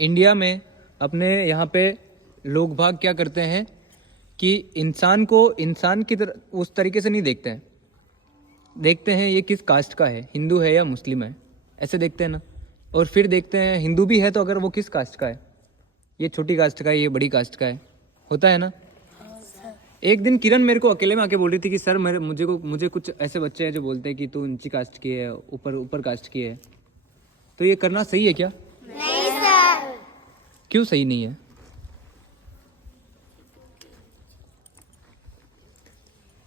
India में अपने यहाँ पे लोग भाग क्या करते हैं कि इंसान को इंसान की तरह उस तरीके से नहीं देखते हैं। देखते हैं ये किस कास्ट का है, हिंदू है या मुस्लिम है, ऐसे देखते हैं ना। और फिर देखते हैं हिंदू भी है तो अगर वो किस कास्ट का है, ये छोटी कास्ट का है, ये बड़ी कास्ट का है, होता है ना। एक दिन किरण मेरे को अकेले में आके बोल रही थी कि सर मुझे कुछ ऐसे बच्चे हैं जो बोलते हैं कि तू नीची कास्ट की है, ऊपर कास्ट की है, तो ये करना सही है क्या? नहीं सर। क्यों सही नहीं है?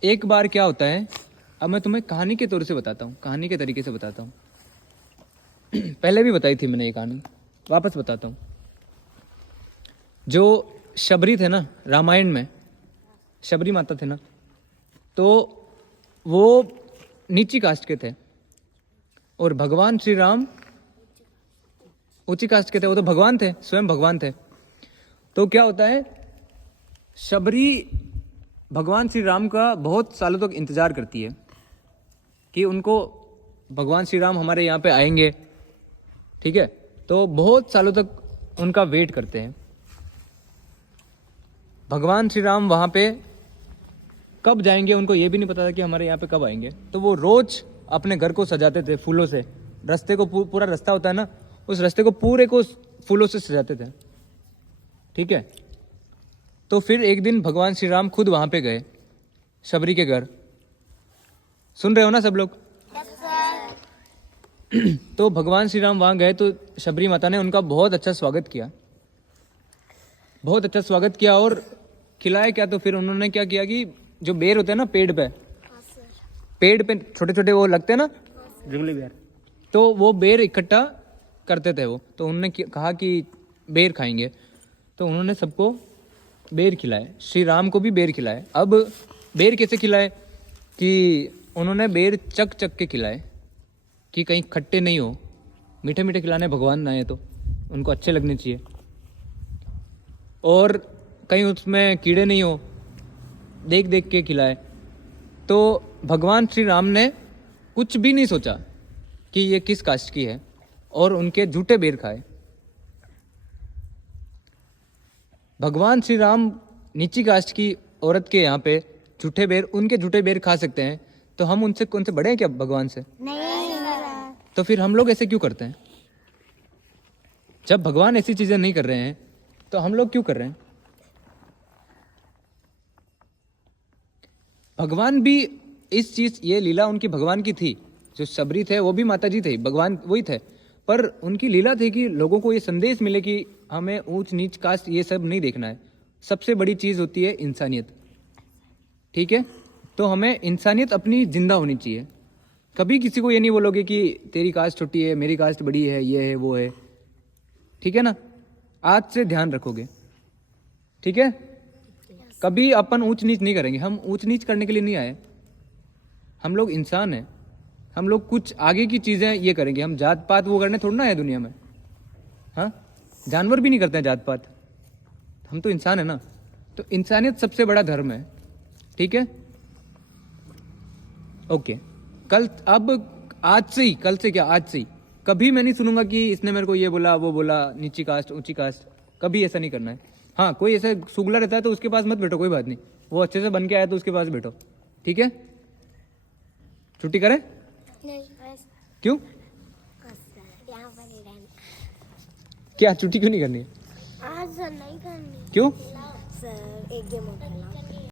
एक बार क्या होता है, अब मैं तुम्हें कहानी के तौर से बताता हूँ, कहानी के तरीके से बताता हूँ। पहले भी बताई थी मैंने ये कहानी, वापस बताता हूँ। जो शबरी थे ना रामायण में, शबरी माता थे ना, तो वो नीची कास्ट के थे और भगवान श्री राम ऊंची कास्ट के थे। वो तो भगवान थे, स्वयं भगवान थे। तो क्या होता है, शबरी भगवान श्री राम का बहुत सालों तक इंतजार करती है कि उनको भगवान श्री राम हमारे यहाँ पे आएंगे, ठीक है। तो बहुत सालों तक उनका वेट करते हैं। भगवान श्री राम वहाँ पे कब जाएंगे उनको ये भी नहीं पता था कि हमारे यहाँ पे कब आएंगे। तो वो रोज अपने घर को सजाते थे फूलों से, रास्ते को पूरा रास्ता होता है ना, उस रास्ते को पूरे को फूलों से सजाते थे, ठीक है। तो फिर एक दिन भगवान श्री राम खुद वहाँ पे गए शबरी के घर। सुन रहे हो ना सब लोग? तो भगवान श्री राम वहाँ गए तो शबरी माता ने उनका बहुत अच्छा स्वागत किया, बहुत अच्छा स्वागत किया और खिलाया क्या। तो फिर उन्होंने क्या किया कि जो बेर होते हैं ना पेड़ पे छोटे छोटे वो लगते हैं ना, जंगली बेर, तो वो बेर इकट्ठा करते थे वो। तो उन्होंने कहा कि बेर खाएंगे, तो उन्होंने सबको बेर खिलाए, श्री राम को भी बेर खिलाए। अब बेर कैसे खिलाए कि उन्होंने बेर चक चक के खिलाए कि कहीं खट्टे नहीं हो, मीठे मीठे खिलाने भगवान आए तो उनको अच्छे लगने चाहिए, और कहीं उसमें कीड़े नहीं हो, देख देख के खिलाए। तो भगवान श्री राम ने कुछ भी नहीं सोचा कि ये किस कास्ट की है और उनके झूठे बेर खाए। भगवान श्री राम नीची कास्ट की औरत के यहाँ पे झूठे बेर, उनके झूठे बेर खा सकते हैं, तो हम उनसे कौन से बड़े हैं क्या भगवान से? नहीं। तो फिर हम लोग ऐसे क्यों करते हैं? जब भगवान ऐसी चीजें नहीं कर रहे हैं तो हम लोग क्यों कर रहे हैं? भगवान भी इस चीज, ये लीला उनकी भगवान की थी। जो शबरी थे वो भी माता जी थे, भगवान वही थे, पर उनकी लीला थी कि लोगों को ये संदेश मिले कि हमें ऊंच नीच कास्ट ये सब नहीं देखना है। सबसे बड़ी चीज होती है इंसानियत, ठीक है। तो हमें इंसानियत अपनी जिंदा होनी चाहिए। कभी किसी को ये नहीं बोलोगे कि तेरी कास्ट छोटी है, मेरी कास्ट बड़ी है, ये है वो है, ठीक है ना। आज से ध्यान रखोगे, ठीक है। कभी अपन ऊंच नीच नहीं करेंगे, हम ऊंच नीच करने के लिए नहीं आए। हम लोग इंसान हैं, हम लोग कुछ आगे की चीजें ये करेंगे। हम जात पात वो करने थोड़ा ना है दुनिया में, हाँ। जानवर भी नहीं करते हैं जात पात, हम तो इंसान है ना। तो इंसानियत सबसे बड़ा धर्म है, ठीक है। ओके, कल अब आज से ही, कल से क्या आज से ही कभी मैं नहीं सुनूंगा कि इसने मेरे को ये बोला वो बोला, नीची कास्ट ऊंची कास्ट, कभी ऐसा नहीं करना है। हाँ, कोई ऐसा सुगला रहता है तो उसके पास मत बैठो, कोई बात नहीं, वो अच्छे से बन के आया तो उसके पास बैठो, ठीक है। छुट्टी करें? क्यों? क्या छुट्टी क्यों नहीं करनी है? आज सर नहीं करनी। क्यों? सर एक गेम और खेलना।